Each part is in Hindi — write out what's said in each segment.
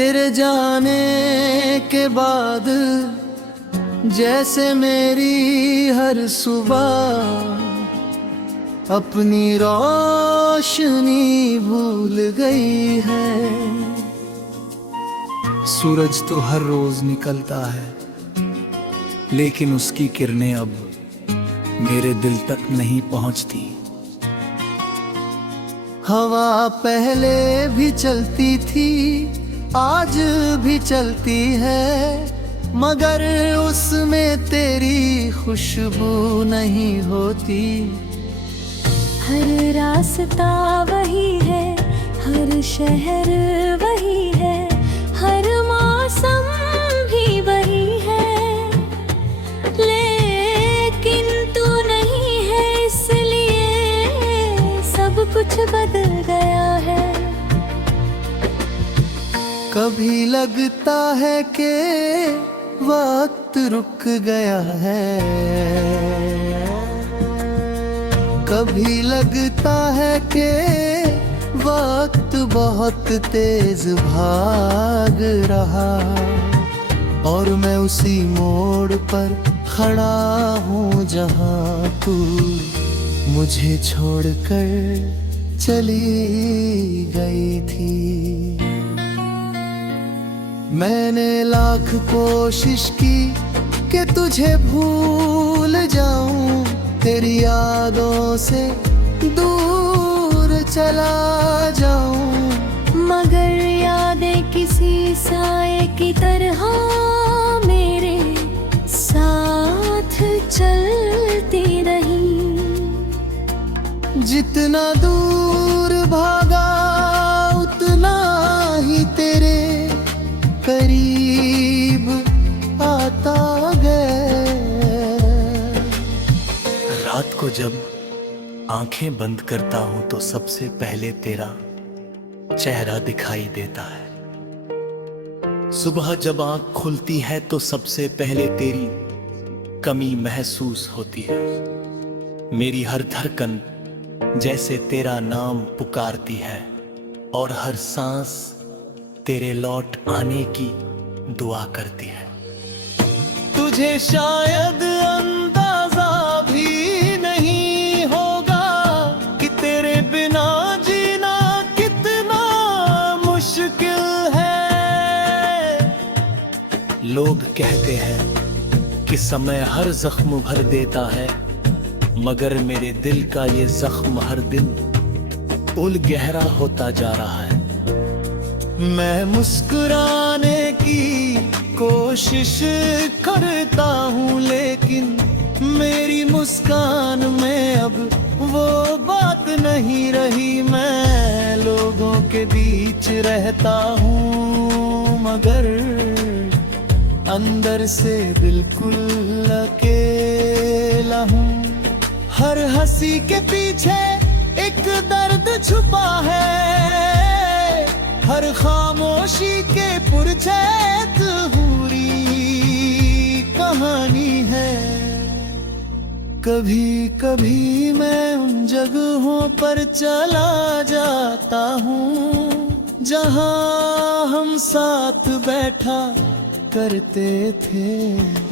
तेरे जाने के बाद जैसे मेरी हर सुबह अपनी रोशनी भूल गई है। सूरज तो हर रोज निकलता है, लेकिन उसकी किरणें अब मेरे दिल तक नहीं पहुंचती। हवा पहले भी चलती थी, आज भी चलती है, मगर उसमें तेरी खुशबू नहीं होती। हर रास्ता वही है, हर शहर वही है, हर मौसम भी वही है, लेकिन तू नहीं है, इसलिए सब कुछ बदल गया है। कभी लगता है कि वक्त रुक गया है, कभी लगता है कि वक्त बहुत तेज भाग रहा, और मैं उसी मोड़ पर खड़ा हूँ जहाँ तू मुझे छोड़कर चली गई थी। मैंने लाख कोशिश की कि तुझे भूल जाऊं, तेरी यादों से दूर चला जाऊं, मगर यादें किसी साए की तरह मेरे साथ चलती रही। जितना दूर भागा उतना ही तेरे करीब आता गया। रात को जब आंखें बंद करता हूं तो सबसे पहले तेरा चेहरा दिखाई देता है। सुबह जब आंख खुलती है तो सबसे पहले तेरी कमी महसूस होती है। मेरी हर धड़कन जैसे तेरा नाम पुकारती है, और हर सांस तेरे लौट आने की दुआ करती है। तुझे शायद अंदाजा भी नहीं होगा कि तेरे बिना जीना कितना मुश्किल है। लोग कहते हैं कि समय हर जख्म भर देता है, मगर मेरे दिल का ये जख्म हर दिन उल गहरा होता जा रहा है। मैं मुस्कुराने की कोशिश करता हूँ, लेकिन मेरी मुस्कान में अब वो बात नहीं रही। मैं लोगों के बीच रहता हूँ, मगर अंदर से बिल्कुल अकेला हूँ। हर हंसी के पीछे एक दर्द छुपा है, हर खामोशी के पुरछेद पूरी कहानी है। कभी कभी मैं उन जगहों पर चला जाता हूँ जहाँ हम साथ बैठा करते थे।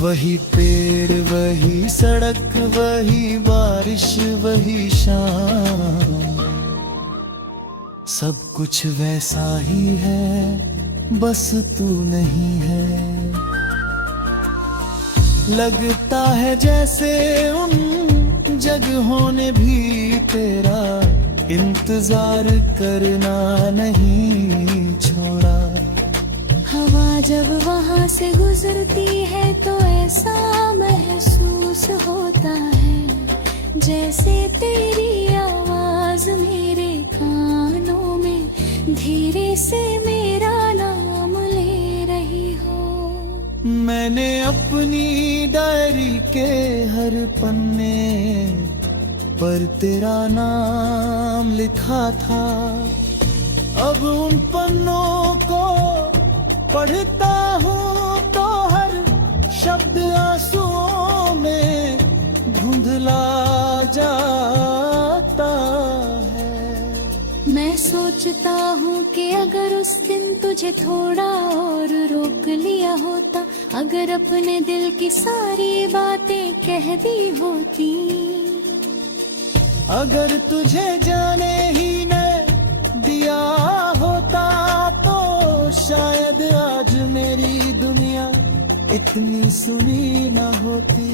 वही पेड़, वही सड़क, वही बारिश, वही शाम, सब कुछ वैसा ही है, बस तू नहीं है। लगता है जैसे उन जगहों ने भी तेरा इंतजार करना नहीं छोड़ा। हवा जब वहाँ से गुजरती है तो ऐसा महसूस होता है जैसे तेरी आवाज मेरे कानों में धीरे से मेरा नाम ले रही हो। मैंने अपनी डायरी के हर पन्ने पर तेरा नाम लिखा था। अब उन पन्नों को पढ़ता हूँ तो हर शब्द आंसुओं में धुंधला जाता है। मैं सोच सोचता हूँ कि अगर उस दिन तुझे थोड़ा और रोक लिया होता, अगर अपने दिल की सारी बातें कह दी होती, अगर तुझे जाने ही न दिया होता तो शायद आज मेरी दुनिया इतनी सुनी न होती।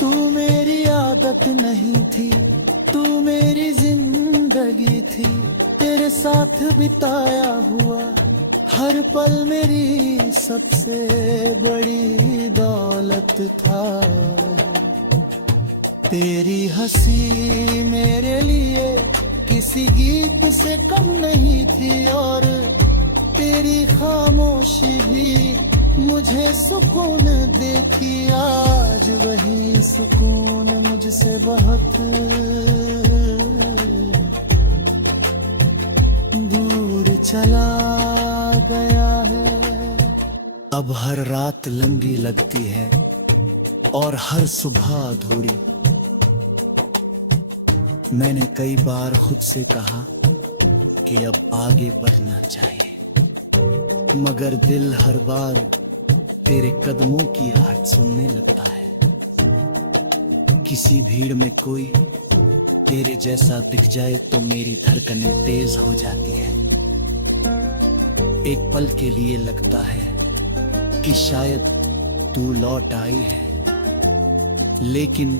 तू मेरी आदत नहीं थी, तू मेरी जिंदगी थी, तेरे साथ बिताया हुआ हर पल मेरी सबसे बड़ी दौलत था। तेरी हंसी मेरे लिए किसी गीत से कम नहीं थी, और तेरी खामोशी भी मुझे सुकून देती। आज वही सुकून मुझसे बहुत दूर चला गया है। अब हर रात लंबी लगती है और हर सुबह अधूरी। मैंने कई बार खुद से कहा कि अब आगे बढ़ना चाहिए, मगर दिल हर बार तेरे कदमों की आहट सुनने लगता है। किसी भीड़ में कोई तेरे जैसा दिख जाए तो मेरी धड़कनें तेज हो जाती है। एक पल के लिए लगता है कि शायद तू लौट आई है, लेकिन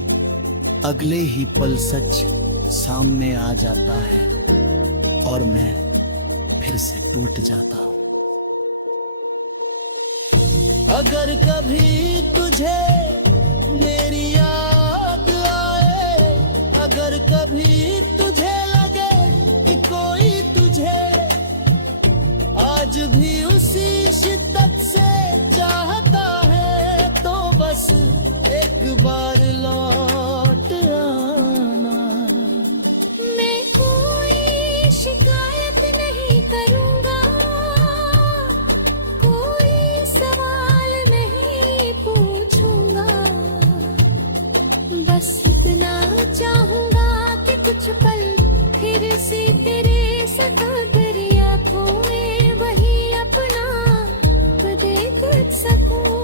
अगले ही पल सच सामने आ जाता है और मैं फिर से टूट जाता हूँ। अगर कभी तुझे मेरी याद आए, अगर कभी तुझे लगे कि कोई तुझे आज भी उसी शिद्दत से चाहता है, तो बस एक बार लौट आना। मैं कोई शिकायत नहीं करूँगा, कोई सवाल नहीं पूछूंगा, बस इतना चाहूँगा कि कुछ पल फिर से तेरे सता कर आँखों में वही अपना देख सकूं,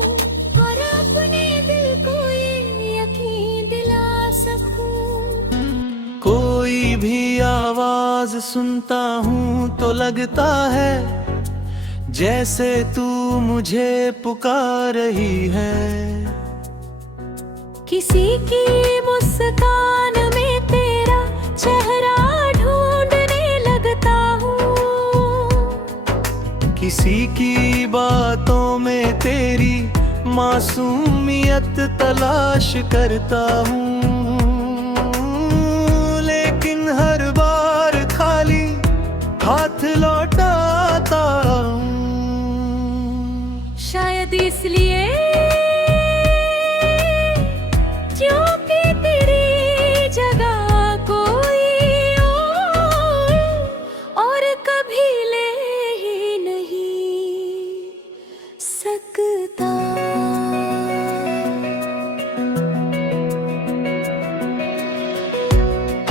और अपने दिल को ये यकीन दिला सकूं। कोई भी आवाज सुनता हूँ तो लगता है जैसे तू मुझे पुकार रही है। किसी की मुस्कान में तेरा चेहरा ढूंढने लगता हूँ, किसी की बातों में तेरी मासूमियत तलाश करता हूँ, लेकिन हर बार खाली हाथ लौटाता हूँ। शायद इसलिए क्योंकि तेरी जगह कोई और कभी ले ही नहीं सकता।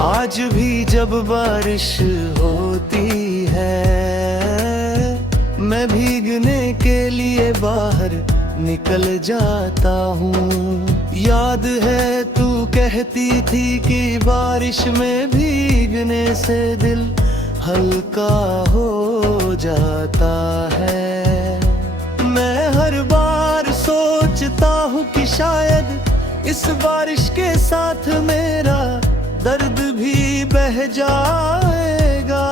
आज भी जब बारिश होती है, मैं भीगने के लिए बाहर निकल जाता हूँ। याद है तू कहती थी कि बारिश में भीगने से दिल हल्का हो जाता है। मैं हर बार सोचता हूँ कि शायद इस बारिश के साथ मेरा दर्द भी बह जाएगा,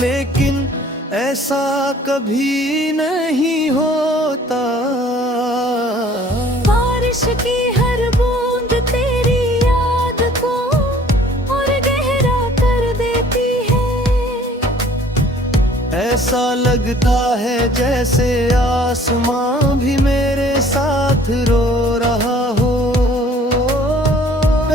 लेकिन ऐसा कभी नहीं होता। बारिश की हर बूंद तेरी याद को और गहरा कर देती है। ऐसा लगता है जैसे आसमां भी मेरे साथ रो रहा हो।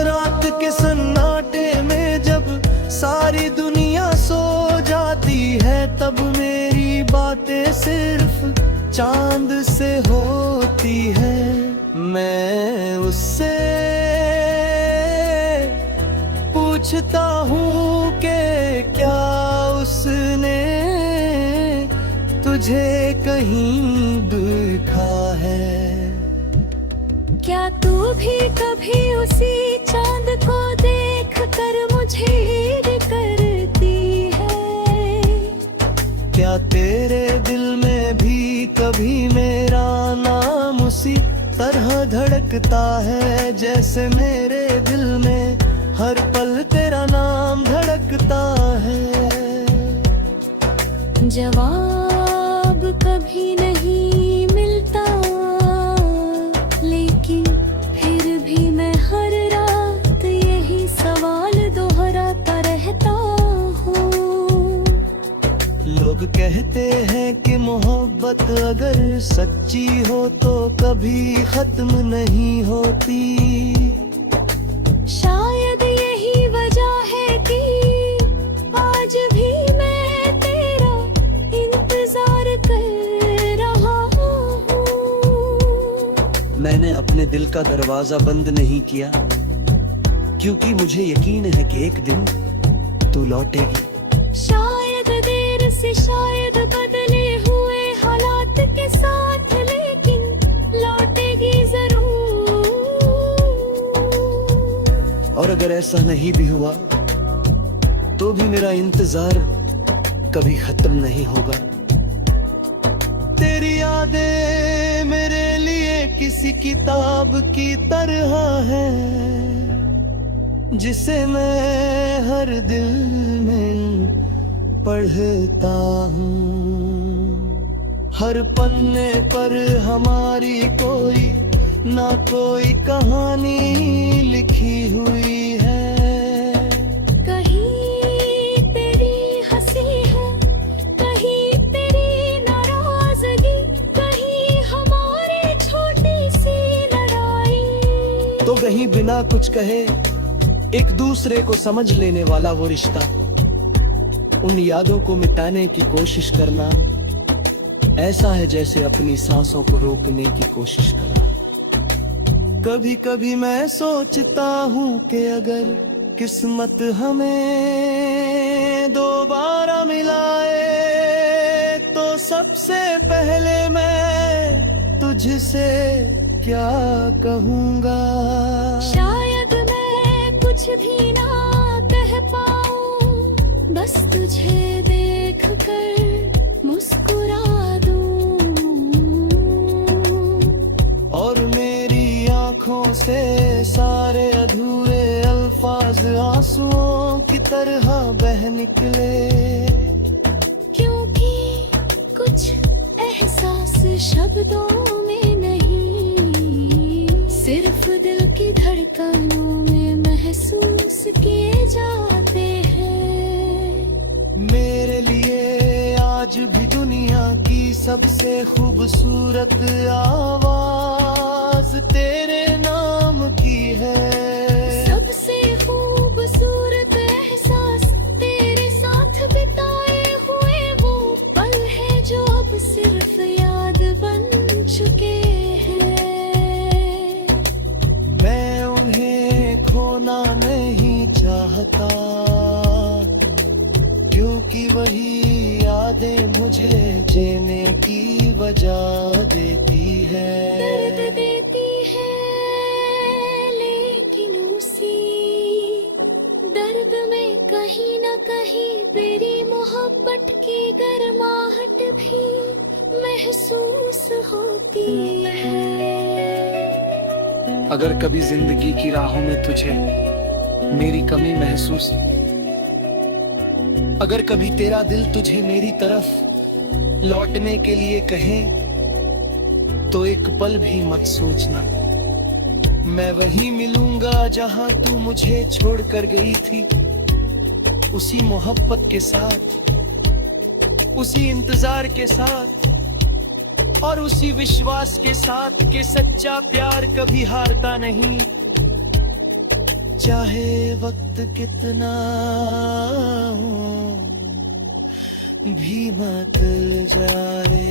रात के सन्नाटे में जब सारी दुनिया सो जाती है, तब मेरी बातें सिर्फ चांद से होती है। मैं उससे सोचता हूँ कि क्या उसने तुझे कहीं देखा है। क्या तू भी कभी उसी चांद को देख कर मुझे हीर करती है? क्या तेरे दिल में भी कभी मेरा नाम उसी तरह धड़कता है जैसे मेरे दिल में हर पल तेरा नाम धड़कता है? जवाब कभी नहीं मिलता, लेकिन फिर भी मैं हर रात यही सवाल दोहराता रहता हूँ। लोग कहते हैं कि मोहब्बत अगर सच्ची हो तो कभी खत्म नहीं होती। शायद यही वजह है कि आज भी मैं तेरा इंतजार कर रहा हूँ। मैंने अपने दिल का दरवाजा बंद नहीं किया, क्योंकि मुझे यकीन है कि एक दिन तू लौटेगी। शायद देर से, शायद बदले हुए हालात के साथ, लेकिन लौटेगी जरूर। और अगर ऐसा नहीं भी हुआ तो भी मेरा इंतजार कभी खत्म नहीं होगा। तेरी यादें मेरे लिए किसी किताब की तरह है, जिसे मैं हर दिल में पढ़ता हूँ। हर पन्ने पर हमारी कोई ना कोई कहानी लिखी हुई है। कहीं तेरी हंसी है, कहीं तेरी नाराजगी, कहीं हमारी छोटी सी लड़ाई। तो कहीं बिना कुछ कहे एक दूसरे को समझ लेने वाला वो रिश्ता, उन यादों को मिटाने की कोशिश करना ऐसा है जैसे अपनी सांसों को रोकने की कोशिश करना। कभी कभी मैं सोचता हूँ कि अगर किस्मत हमें दोबारा मिलाए तो सबसे पहले मैं तुझसे क्या कहूँगा। शायद मैं कुछ भी ना कह पाऊँ, बस तुझे देख कर मुस्कुरा दूँ। और मेरी आँखों से सारे अधूरे अल्फाज आंसुओं की तरह बह निकले। क्योंकि कुछ एहसास शब्दों में नहीं, सिर्फ दिल की धड़कनों में महसूस किए जाते हैं। मेरे लिए आज भी दुनिया की सबसे खूबसूरत आवाज तेरे नाम की है। सबसे खूबसूरत एहसास तेरे साथ बिताए हुए वो पल है जो अब सिर्फ याद बन चुके हैं। मैं उन्हें खोना नहीं चाहता, क्योंकि वही यादें मुझे जीने की वजह देती है। दर्द देती है, लेकिन उसी दर्द में कहीं न कहीं तेरी मोहब्बत की गर्माहट भी महसूस होती है। अगर कभी जिंदगी की राहों में तुझे मेरी कमी महसूस, अगर कभी तेरा दिल तुझे मेरी तरफ लौटने के लिए कहे तो एक पल भी मत सोचना, मैं वहीं मिलूंगा जहां तू मुझे छोड़कर गई थी। उसी मोहब्बत के साथ, उसी इंतजार के साथ और उसी विश्वास के साथ कि सच्चा प्यार कभी हारता नहीं, चाहे वक्त कितना हो भी मत जा रे।